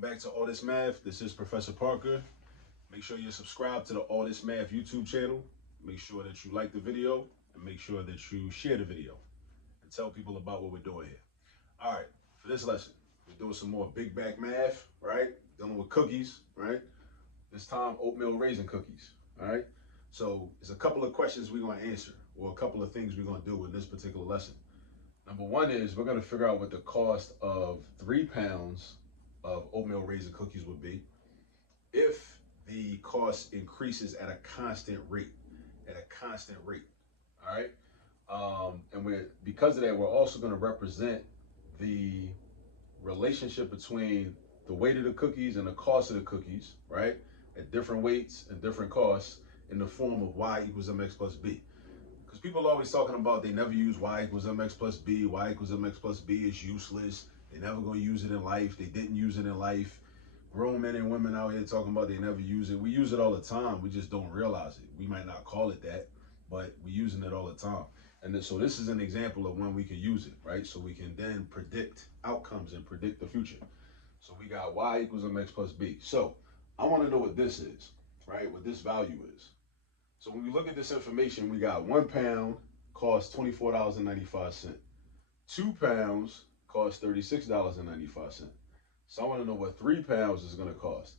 Welcome back to All This Math. This is Professor Parker. Make sure you're subscribed to the All This Math YouTube channel. Make sure that you like the video and make sure that you share the video and tell people about what we're doing here. All right, for this lesson, we're doing some more big back math, right? Dealing with cookies, right? This time, oatmeal raisin cookies, all right? So there's a couple of questions we're going to answer, or a couple of things we're going to do in this particular lesson. Number one is we're going to figure out what the cost of 3 pounds of oatmeal raisin cookies would be if the cost increases at a constant rate, all right? And because of that, we're also going to represent the relationship between the weight of the cookies and the cost of the cookies, right? At different weights and different costs in the form of y equals mx plus b. Because people are always talking about they never use y equals mx plus b, y equals mx plus b is useless. They're never going to use it in life. They didn't use it in life. Grown men and women out here talking about they never use it. We use it all the time. We just don't realize it. We might not call it that, but we're using it all the time. And then, so this is an example of when we can use it, right? So we can then predict outcomes and predict the future. So we got y equals mx plus b. So I want to know what this is, right? What this value is. So when we look at this information, we got 1 pound costs $24.95. 2 pounds costs $36.95. So I want to know what 3 pounds is going to cost.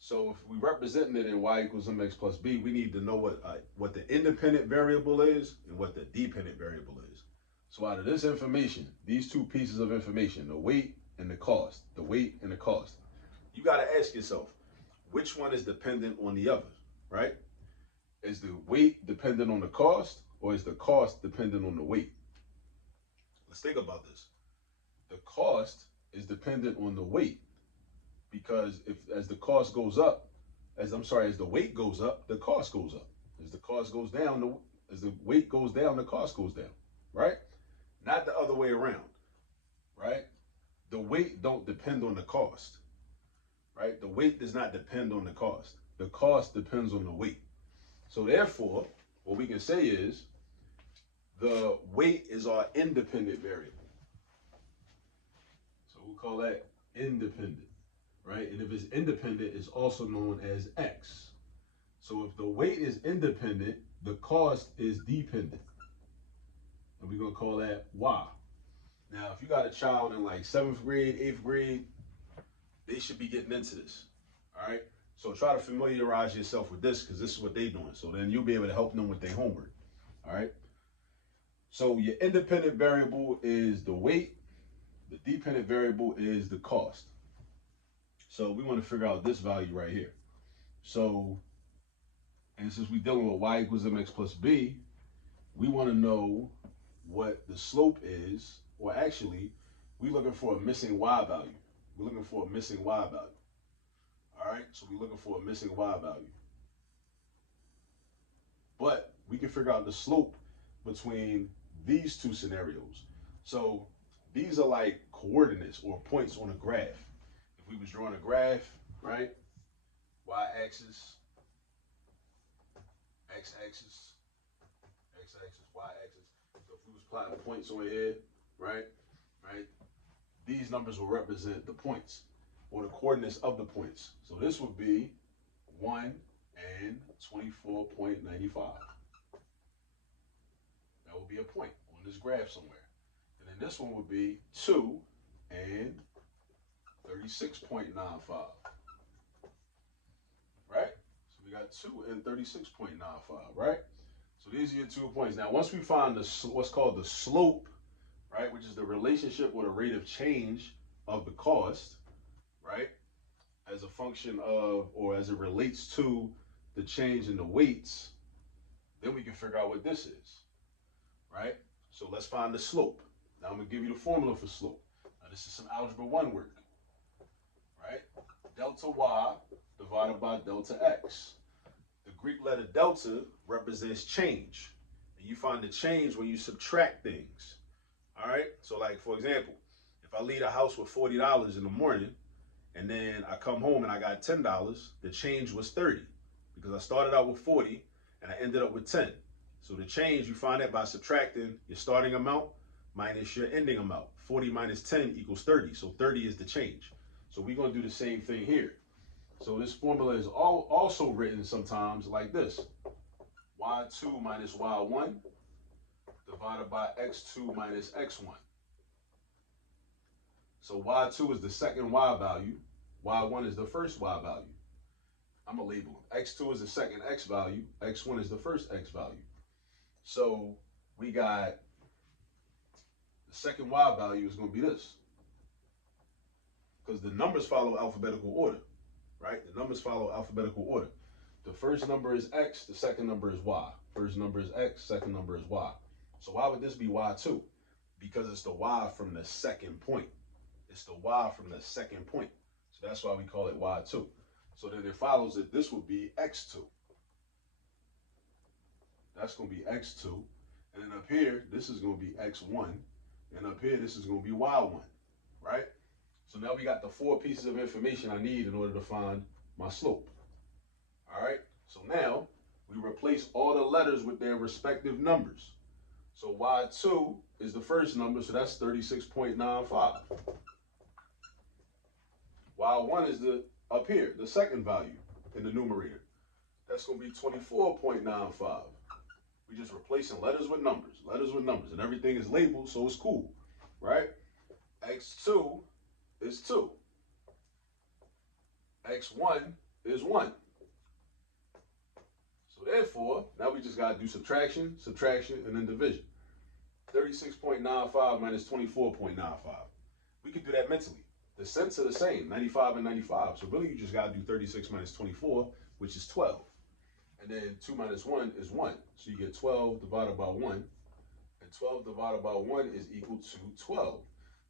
So if we representing it in y equals mx plus b, we need to know what the independent variable is and what the dependent variable is. So out of this information, these two pieces of information, the weight and the cost, you got to ask yourself, which one is dependent on the other, right? Is the weight dependent on the cost, or is the cost dependent on the weight? Let's think about this. The cost is dependent on the weight, because as the cost goes up, as the weight goes up, the cost goes up. As the cost goes down, as the weight goes down, the cost goes down, right? Not the other way around, right? The weight don't depend on the cost, right? The weight does not depend on the cost. The cost depends on the weight. So therefore, what we can say is the weight is our independent variable. So we'll call that independent, right? And if it's independent, it's also known as X. So if the weight is independent, the cost is dependent. And we're going to call that Y. Now, if you got a child in like 7th grade, 8th grade, they should be getting into this, all right? So try to familiarize yourself with this, because this is what they're doing. So then you'll be able to help them with their homework, all right? So your independent variable is the weight. The dependent variable is the cost. So we want to figure out this value right here. So, and since we're dealing with y equals mx plus b, we want to know what the slope is, or actually, we're looking for a missing y value. We're looking for a missing y value. All right, so we're looking for a missing y value. But we can figure out the slope between these two scenarios. So these are like coordinates or points on a graph. If we was drawing a graph, right? Y-axis, x-axis, x-axis, y-axis. So if we was plotting points over here, right? These numbers will represent the points, or the coordinates of the points. So this would be 1 and 24.95. That would be a point on this graph somewhere. And then this one would be 2 and 36.95. Right? So we got 2 and 36.95, right? So these are your 2 points. Now, once we find what's called the slope, right, which is the relationship or the rate of change of the cost, right, as a function of, or as it relates to the change in the weights, then we can figure out what this is, right? So let's find the slope. Now I'm going to give you the formula for slope. Now this is some Algebra 1 work, right? Delta y divided by delta x. The Greek letter delta represents change. And you find the change when you subtract things, all right? So like, for example, if I leave a house with $40 in the morning, and then I come home and I got $10, the change was 30, because I started out with 40 and I ended up with 10. So the change, you find that by subtracting your starting amount minus your ending amount. 40 minus 10 equals 30. So 30 is the change. So we're going to do the same thing here. So this formula is also written sometimes like this. Y2 minus Y1 divided by X2 minus X1. So Y2 is the second Y value. Y1 is the first Y value. I'm going to label them. X2 is the second X value. X1 is the first X value. So we got the second Y value is going to be this. Because the numbers follow alphabetical order, right? The numbers follow alphabetical order. The first number is X, the second number is Y. First number is X, second number is Y. So why would this be Y2? Because it's the Y from the second point. It's the Y from the second point. So that's why we call it Y2. So then it follows that this would be X2. That's going to be X2. And then up here, this is going to be X1. And up here, this is going to be Y1, right? So now we got the 4 pieces of information I need in order to find my slope. All right, so now we replace all the letters with their respective numbers. So Y2 is the first number, so that's 36.95. Y1 is up here, the second value in the numerator. That's going to be 24.95. We're just replacing letters with numbers, and everything is labeled, so it's cool, right? X2 is 2. X1 is 1. So therefore, now we just got to do subtraction, and then division. 36.95 minus 24.95. We could do that mentally. The cents are the same, 95 and 95. So really you just got to do 36 minus 24, which is 12. And then 2 minus 1 is 1. So you get 12 divided by 1. And 12 divided by 1 is equal to 12.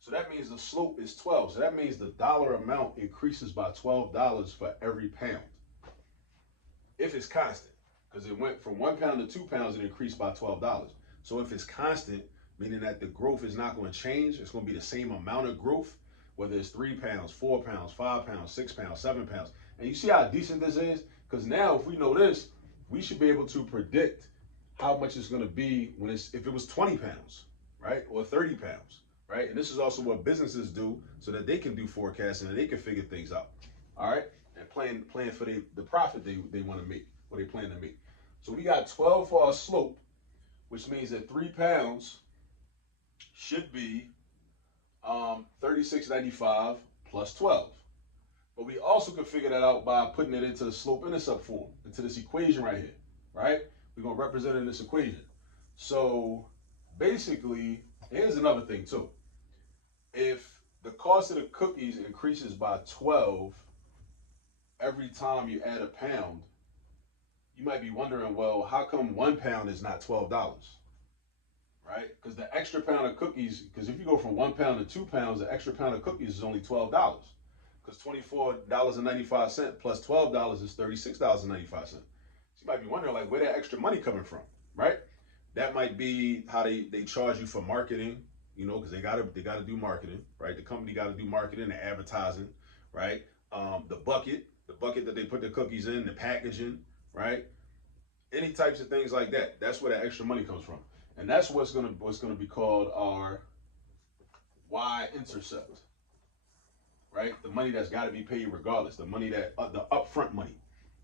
So that means the slope is 12. So that means the dollar amount increases by $12 for every pound. If it's constant. Because it went from 1 pound to 2 pounds, it increased by $12. So if it's constant, meaning that the growth is not going to change, it's going to be the same amount of growth, whether it's 3 pounds, 4 pounds, 5 pounds, 6 pounds, 7 pounds. And you see how decent this is? Because now if we know this, we should be able to predict how much it's going to be when if it was 20 pounds, right? Or 30 pounds, right? And this is also what businesses do so that they can do forecasting and they can figure things out, all right? And plan for the profit they want to make, or they plan to make. So we got 12 for our slope, which means that 3 pounds should be 36.95 plus 12. But we also can figure that out by putting it into the slope-intercept form, into this equation right here, right? We're going to represent it in this equation. So basically, here's another thing too. If the cost of the cookies increases by 12 every time you add a pound, you might be wondering, well, how come 1 pound is not $12? Right? Because the extra pound of cookies, because if you go from 1 pound to 2 pounds, the extra pound of cookies is only $12. Because $24.95 plus $12 is $36.95. So you might be wondering, like, where that extra money coming from, right? That might be how they charge you for marketing, you know, because they gotta do marketing, right? The company got to do marketing and advertising, right? The bucket that they put the cookies in, the packaging, right? Any types of things like that. That's where that extra money comes from. And that's what's gonna be called our y-intercept, right? The money that's got to be paid regardless. The money that the upfront money.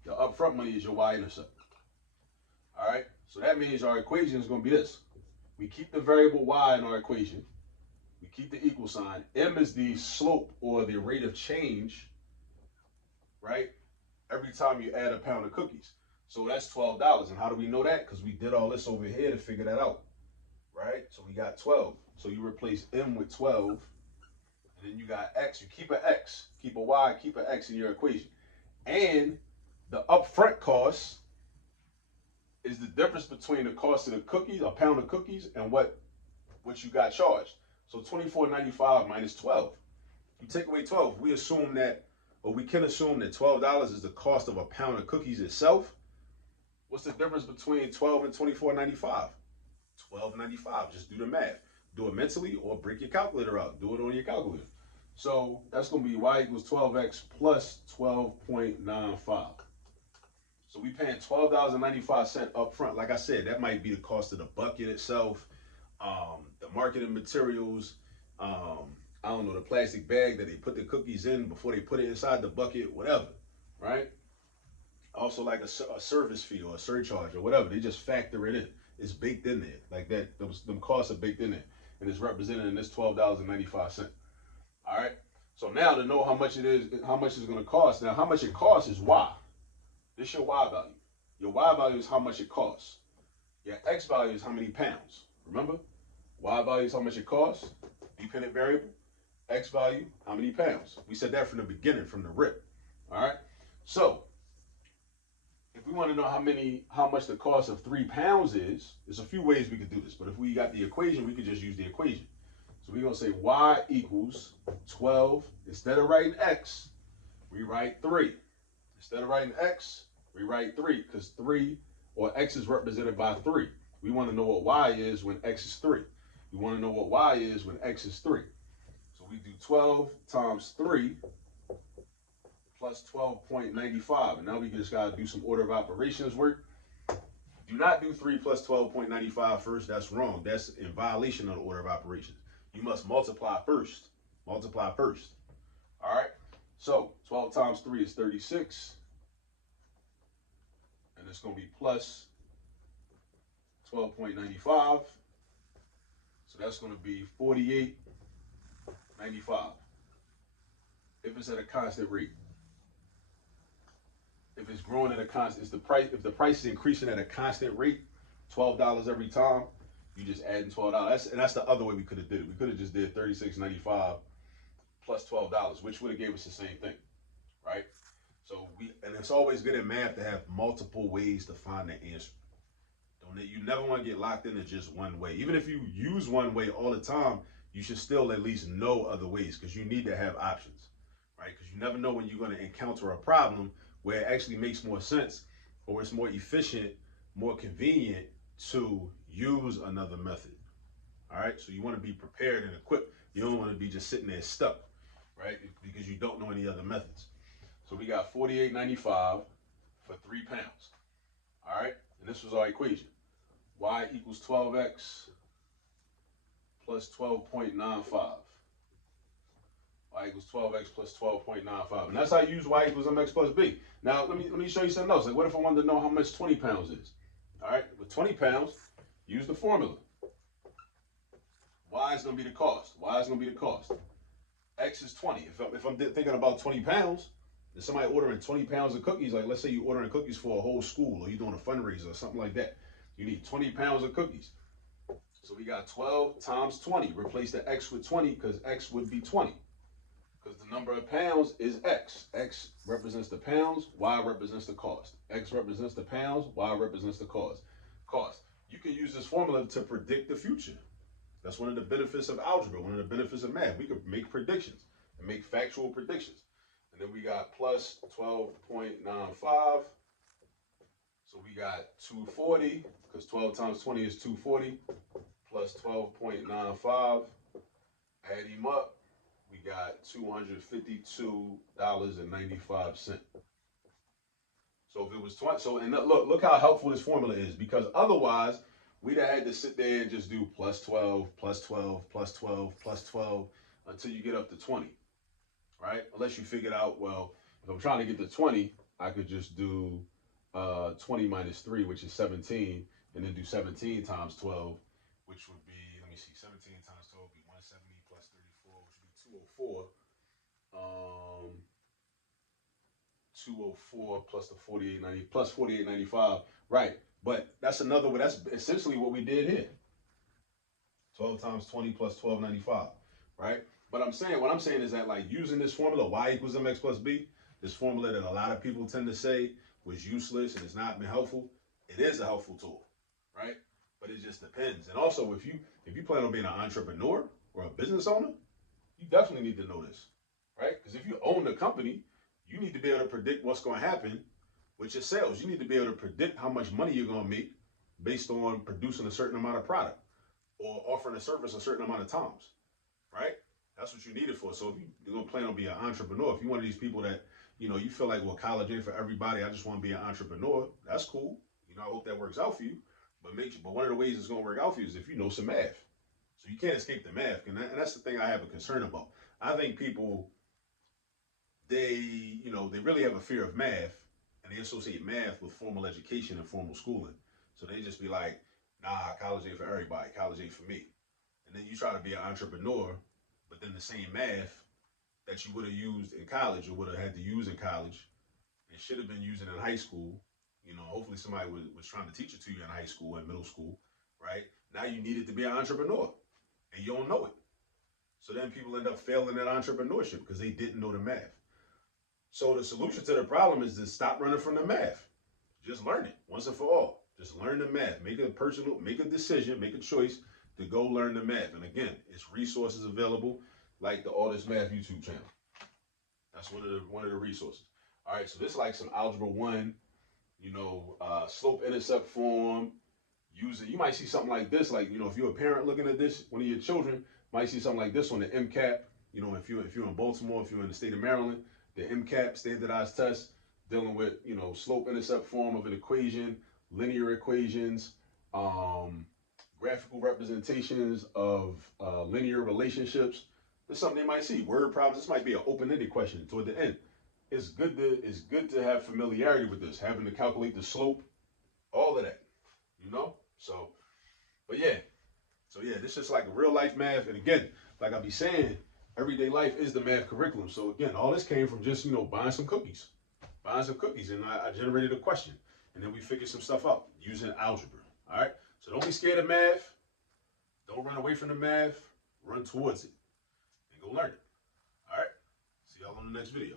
The upfront money is your y-intercept. All right. So that means our equation is going to be this. We keep the variable y in our equation. We keep the equal sign. M is the slope or the rate of change, right? Every time you add a pound of cookies. So that's $12. And how do we know that? Because we did all this over here to figure that out, right? So we got 12. So you replace M with 12. And then you got X. You keep an X, keep a Y, keep an X in your equation. And the upfront cost is the difference between the cost of the cookies, a pound of cookies, and what you got charged. So $24.95 minus 12. You take away 12. We assume that, or we can assume that $12 is the cost of a pound of cookies itself. What's the difference between 12 and $24.95? $12.95. Just do the math. Do it mentally or break your calculator out. Do it on your calculator. So that's going to be y equals 12x plus 12.95. So we paying $12.95 up front. Like I said, that might be the cost of the bucket itself, the marketing materials. I don't or the plastic bag that they put the cookies in before they put it inside the bucket, whatever, right? Also like a service fee or a surcharge or whatever. They just factor it in. It's baked in there like that. Them costs are baked in there, and it's represented in this $12.95. All right. So now to know how much it is, how much it's going to cost. Now, how much it costs is Y. This is your Y value. Your Y value is how much it costs. Your X value is how many pounds. Remember, Y value is how much it costs, dependent variable. X value, how many pounds. We said that from the beginning, from the rip. All right. So if we want to know how much the cost of 3 pounds is, there's a few ways we could do this. But if we got the equation, we could just use the equation. So we're going to say Y equals 12. Instead of writing X, we write 3. Instead of writing X, we write 3 because 3 or X is represented by 3. We want to know what Y is when X is 3. We want to know what Y is when X is 3. So we do 12 times 3 plus 12.95. And now we just got to do some order of operations work. Do not do 3 plus 12.95 first. That's wrong. That's in violation of the order of operations. You must multiply first. Multiply first. All right. So 12 times 3 is 36. And it's going to be plus 12.95. So that's going to be 48.95. If it's at a constant rate. If it's growing at a constant, if the price is increasing at a constant rate, $12 every time, you just adding $12. That's the other way we could have did it. We could have just did $36.95 plus $12, which would have gave us the same thing, right? So and it's always good in math to have multiple ways to find the answer. You never want to get locked into just one way. Even if you use one way all the time, you should still at least know other ways because you need to have options, right? Because you never know when you're going to encounter a problem where it actually makes more sense or it's more efficient, more convenient to use another method. All right, so you want to be prepared and equipped. You don't want to be just sitting there stuck, right? Because you don't know any other methods. So we got 48.95 for 3 pounds. All right, and this was our equation. Y equals 12x plus 12.95. Y equals 12x plus 12.95. And that's how you use Y equals mx plus b. Now, let me show you something else. Like, what if I wanted to know how much 20 pounds is? All right, with 20 pounds, use the formula. Y is going to be the cost. Y is going to be the cost. X is 20. If I'm thinking about 20 pounds, if somebody ordering 20 pounds of cookies, like let's say you're ordering cookies for a whole school or you're doing a fundraiser or something like that, you need 20 pounds of cookies. So we got 12 times 20. Replace the X with 20 because X would be 20. Because the number of pounds is X. X represents the pounds, Y represents the cost. X represents the pounds, Y represents the cost. You can use this formula to predict the future. That's one of the benefits of algebra, one of the benefits of math. We could make predictions and make factual predictions. And then we got plus 12.95. So we got 240, because 12 times 20 is 240, plus 12.95. Add them up. We got $252.95. So if it was 20, so and look how helpful this formula is, because otherwise we'd have had to sit there and just do plus 12, plus 12, plus 12, plus 12 until you get up to 20, right? Unless you figured out, well, if I'm trying to get to 20, I could just do 20 minus 3, which is 17, and then do 17 times 12, which would be, let me see, 17 times 12 would be 170 plus 34, which would be 204. 204 plus the 48.90 plus 48.95, right? But that's another way. That's essentially what we did here. 12 times 20 plus 12.95, right? But what I'm saying is that, like, using this formula, Y equals mx plus b, this formula that a lot of people tend to say was useless and it's not been helpful, it is a helpful tool, right? But it just depends. And also, if you plan on being an entrepreneur or a business owner, you definitely need to know this, right? Because if you own the company, you need to be able to predict what's going to happen with your sales. You need to be able to predict how much money you're going to make based on producing a certain amount of product or offering a service a certain amount of times, right? That's what you need it for. So if you're going to plan on being an entrepreneur, if you're one of these people that, you feel like, well, college ain't for everybody, I just want to be an entrepreneur, that's cool. I hope that works out for you. But one of the ways it's going to work out for you is if you know some math. So you can't escape the math. And that's the thing I have a concern about. I think people, they, they really have a fear of math, and they associate math with formal education and formal schooling. So they just be like, nah, college ain't for everybody. College ain't for me. And then you try to be an entrepreneur, but then the same math that you would have used in college or would have had to use in college and should have been using in high school, hopefully somebody was trying to teach it to you in high school and middle school, right? Now you need it to be an entrepreneur and you don't know it. So then people end up failing at entrepreneurship because they didn't know the math. So the solution to the problem is to stop running from the math. Just learn it once and for all. Just learn the math. Make a decision, make a choice to go learn the math. And again, it's resources available like the All This Math YouTube channel. That's one of the resources. All right, so this is like some Algebra 1, slope-intercept form. You might see something like this, like, if you're a parent looking at this, one of your children might see something like this on the MCAP. If you're in Baltimore, if you're in the state of Maryland, the MCAP standardized test dealing with, slope-intercept form of an equation, linear equations, graphical representations of linear relationships. That's something they might see. Word problems. This might be an open-ended question toward the end. It's good to have familiarity with this, having to calculate the slope, all of that, So, but yeah. So yeah, this is like a real life math. And again, like I be saying, everyday life is the math curriculum. So again, all this came from just, buying some cookies. And I generated a question. And then we figured some stuff out using algebra. All right. So don't be scared of math. Don't run away from the math. Run towards it and go learn it. All right. See y'all on the next video.